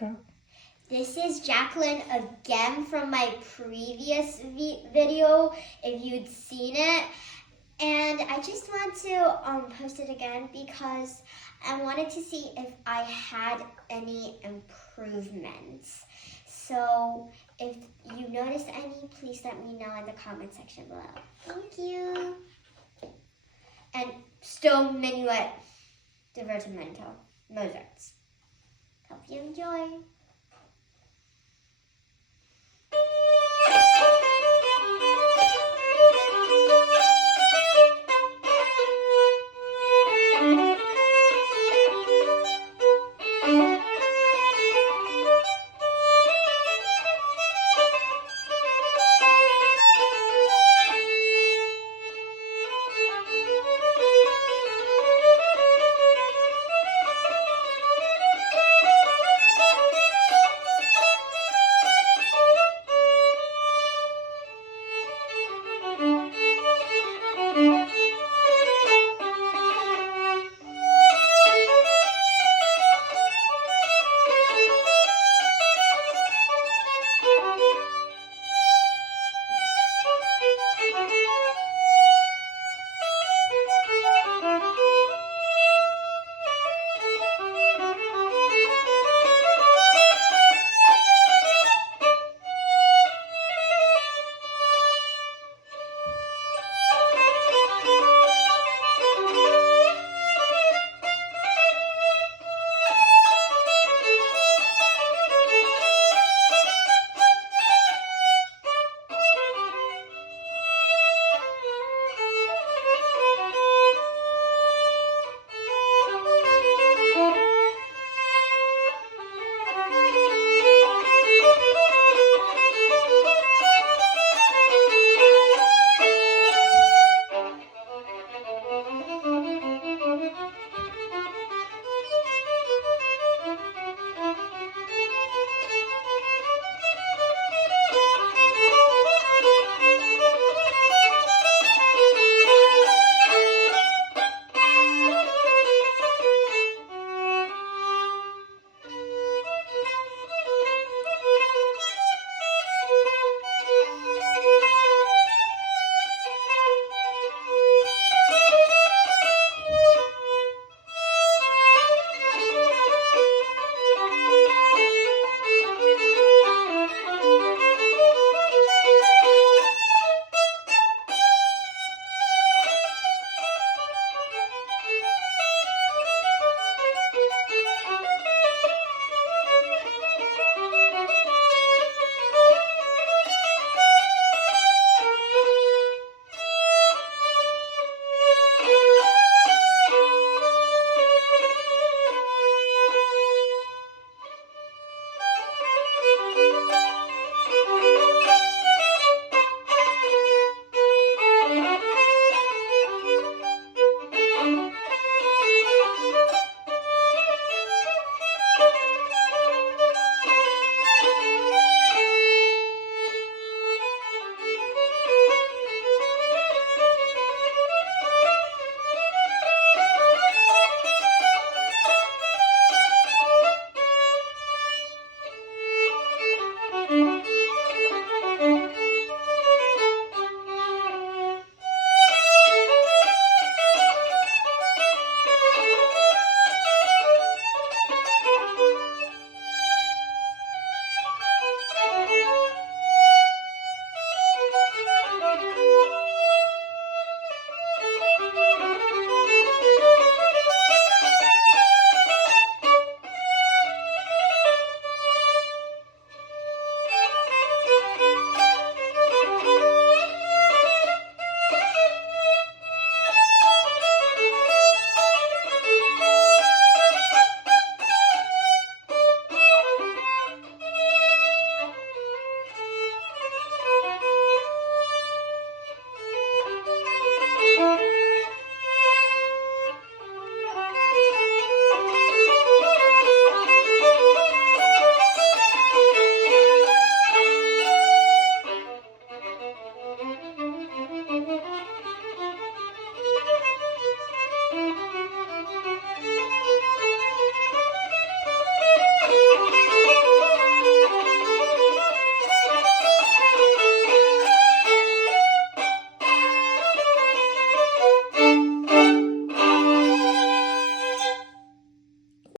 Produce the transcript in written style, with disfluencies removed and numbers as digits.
Go. This is Jacqueline again from my previous video, if you'd seen it. And I just want to post it again because I wanted to see if I had any improvements. So if you noticed any, please let me know in the comment section below. Thank you. And Sto Minuet Divertimento, Mozart's. Hope you enjoy.